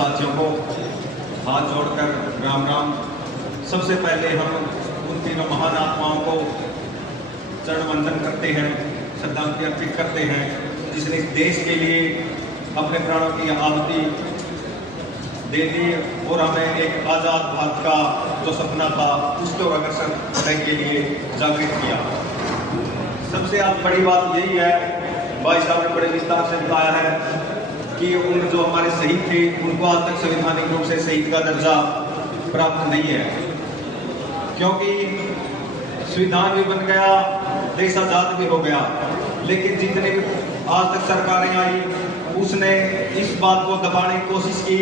साथियों को हाथ जोड़कर राम राम। सबसे पहले हम उन तीनों महान आत्माओं को चरण वंदन करते हैं, श्रद्धांजलि अर्पित करते हैं, जिसने इस देश के लिए अपने प्राणों की आहुति दे दी और हमें एक आज़ाद भारत का जो सपना था उसको अग्रसर करने के लिए जागृत किया। सबसे आज बड़ी बात यही है, भाई साहब ने बड़े विस्तार से बताया है कि उन जो हमारे शहीद थे उनको आज तक संवैधानिक रूप से शहीद का दर्जा प्राप्त नहीं है, क्योंकि संविधान भी बन गया, देश आजाद भी हो गया, लेकिन जितनी भी आज तक सरकारें आई उसने इस बात को दबाने की कोशिश की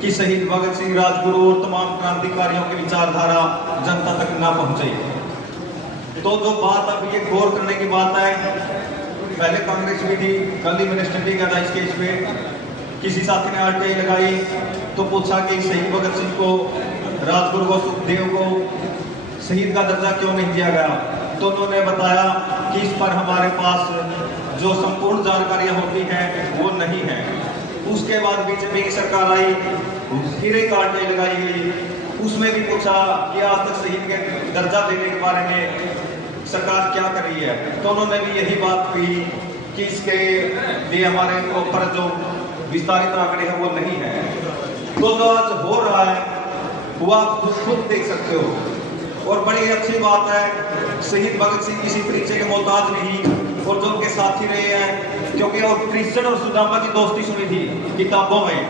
कि शहीद भगत सिंह, राजगुरु और तमाम क्रांतिकारियों की विचारधारा जनता तक ना पहुंचे। तो जो बात अब ये गौर करने की बात है, पहले कांग्रेस भी थी, कल ही मैंने स्टडी किया था इस केस में, किसी साथी ने आरटीआई लगाई तो पूछा कि शहीद भगत सिंह को, राजगुरु को, सुखदेव को शहीद का दर्जा क्यों नहीं दिया गया, तो उन्होंने बताया कि इस पर हमारे पास जो संपूर्ण जानकारियां होती हैं वो नहीं है। उसके बाद बीजेपी की सरकार आई, फिर एक आरटीआई लगाई गई, उसमें भी पूछा कि आज तक शहीद के दर्जा देने के बारे में सरकार क्या कर रही है, तो उन्होंने भी यही बात कही कि इसके लिए हमारे ऊपर जो विस्तारित आंकड़े हैं वो नहीं है। तो जो आज हो रहा है वो आप खुद देख सकते हो, और बड़ी अच्छी बात है, शहीद भगत सिंह किसी परिचय के मोहताज नहीं और जो उनके साथी रहे हैं, क्योंकि और कृष्ण और सुदामा की दोस्ती सुनी थी किताबों में,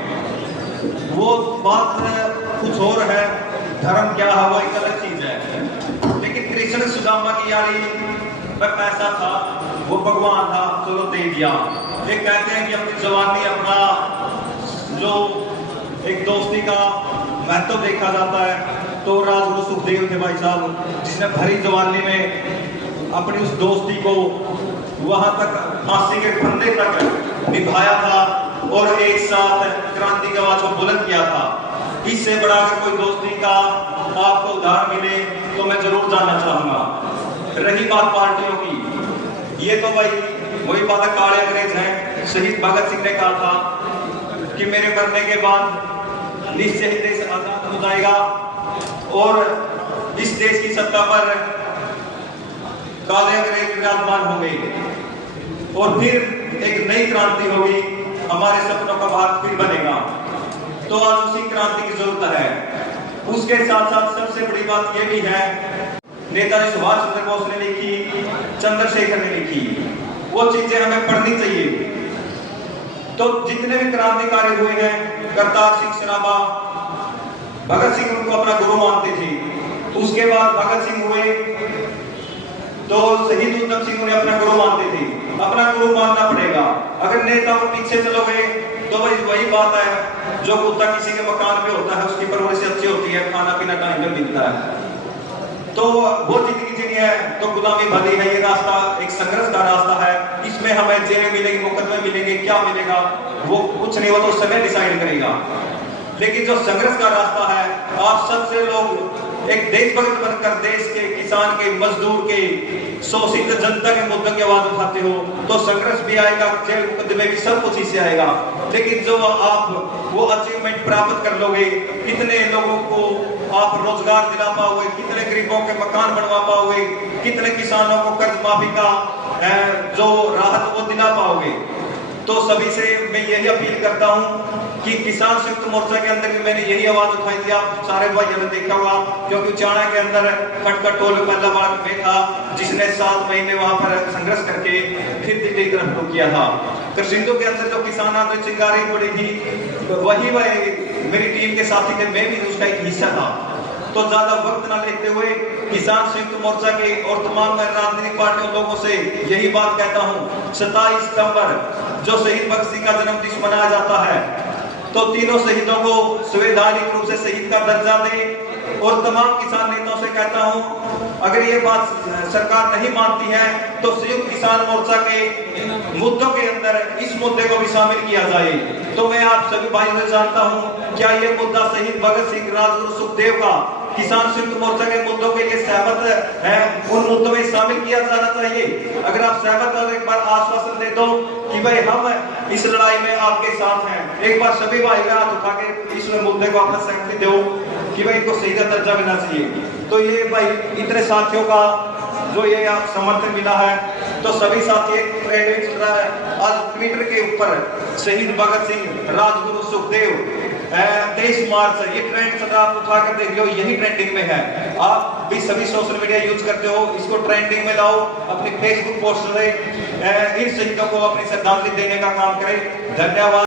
वो बात कुछ और है, धर्म क्या है वो एक अलग चीज है, लेकिन कृष्ण सुदामा की यारी पर पैसा था, वो भगवान था, चलो दे दिया। ये कहते हैं कि अपनी जवानी अपना जो एक दोस्ती का महत्व देखा जाता है, तो राजगुरु सुखदेव थे भाई साहब, जिसने भरी जवानी में अपनी उस दोस्ती को वहां तक फांसी के फंदे तक निभाया था और एक साथ क्रांति की आवाज को बुलंद किया था। इससे बड़ा अगर कोई दोस्ती का आपको उदाहरण मिले तो मैं जरूर जानना चाहूंगा। रही बात पार्टियों की, ये तो भाई वही बात है, काले अंग्रेज हैं। शहीद भगत सिंह ने कहा था कि मेरे मरने के बाद निश्चय ही देश आजाद हो जाएगा और इस देश की सत्ता पर काले अंग्रेज विराजमान होंगे और फिर एक नई क्रांति होगी, हमारे सपनों का भारत फिर बनेगा। तो आज उसी क्रांति की जरूरत है। उसके साथ साथ सबसे बड़ी बात यह भी है, नेताजी सुभाष चंद्र बोस ने लिखी, चंद्रशेखर ने लिखी, वो चीजें हमें पढ़नी चाहिए। तो जितने भी क्रांतिकारी हुए हैं, करतार सिंह सराभा, भगत सिंह उनको अपना गुरु मानते थे। उसके बाद भगत सिंह हुए तो शहीद उधम सिंह उन्हें अपना गुरु मानते थे। अपना गुरु मानना पड़ेगा। अगर नेता को पीछे चलोगे तो वही बात है, जो कुत्ता किसी के मकान पे होता है उसकी परवरिश अच्छी होती है, खाना पीना टाइम पे मिलता है, तो वो जिंदगी जीनी है तो गुलामी भली है। ये रास्ता एक संघर्ष का रास्ता है, इसमें हमें जेलें मिलेंगी, मुकदमे मिलेंगे, क्या मिलेगा वो कुछ नहीं, वो तो समय डिसाइड करेगा। लेकिन जो संघर्ष का रास्ता है, आप सबसे लोग एक देशभक्त बनकर देश के, किसान के, मजदूर के, शोषित जनता के मुद्दों की आवाज उठाते हो, तो संघर्ष भी आएगा, जेल मुकदमे भी, सब कुछ इससे आएगा। लेकिन जो आप वो अचीवमेंट प्राप्त कर लोगे, कितने लोगों को आप रोजगार दिला पाओगे, कितने गरीबों के मकान बनवा पाओगे, कितने किसानों को कर्ज माफी का जो राहत वो दिला पाओगे। तो सभी से मैं यही अपील करता हूं कि किसान संयुक्त मोर्चा के अंदर भी मैंने यही आवाज उठाई थी, आप सारे भाइयों ने देखा होगा, क्योंकि चाणा के अंदर खटखट टोल पहला बार में था, जिसने 7 महीने वहां पर संघर्ष करके फिर दिल्ली की तरफ रुख किया था। सिंधु के अंदर जो किसान आंदोलन चिंगारी पड़ी थी, वही मेरी टीम के साथी थे, मैं भी उसका एक हिस्सा था। तो ज्यादा वक्त ना लेते हुए किसान संयुक्त मोर्चा के और तमाम राजनीतिक पार्टियों लोगों से यही बात कहता हूं, 27 सितंबर जो शहीद भगत सिंह का जन्मदिन मनाया जाता है, तो तीनों शहीदों को संवैधानिक रूप से शहीद का दर्जा दे। और तमाम किसान नेताओं से कहता हूं, अगर ये बात सरकार नहीं मानती है तो संयुक्त किसान मोर्चा के मुद्दों के अंदर इस मुद्दे को भी शामिल किया जाए। तो मैं आप सभी भाइयों से जानता हूं, क्या ये मुद्दा शहीद भगत सिंह, राजगुरु सुखदेव का किसान संयुक्त मोर्चा के मुद्दों के लिए सहमत है, उन मुद्दों में शामिल किया जाना चाहिए। अगर आप सहमत और एक बार आश्वासन दे दो कि भाई हम इस लड़ाई में आपके साथ हैं, एक बार सभी भाई का हाथ उठा के इस मुद्दे को अपना सहमति दो कि भाई इनको शहीद दर्जा मिलना चाहिए। तो ये भाई इतने साथियों का जो ये आप समर्थन मिला है, तो सभी साथी एक ट्रेंड चल रहा है आज ट्विटर के ऊपर, शहीद भगत सिंह, राजगुरु सुखदेव, 23 मार्च, ये ट्रेंड चल रहा है। आप उठा कर देख लो, यही ट्रेंडिंग में है। आप भी सभी सोशल मीडिया यूज करते हो, इसको ट्रेंडिंग में लाओ, अपनी फेसबुक पोस्ट में इन शहीदों को अपनी श्रद्धांजलि देने का काम करें। धन्यवाद।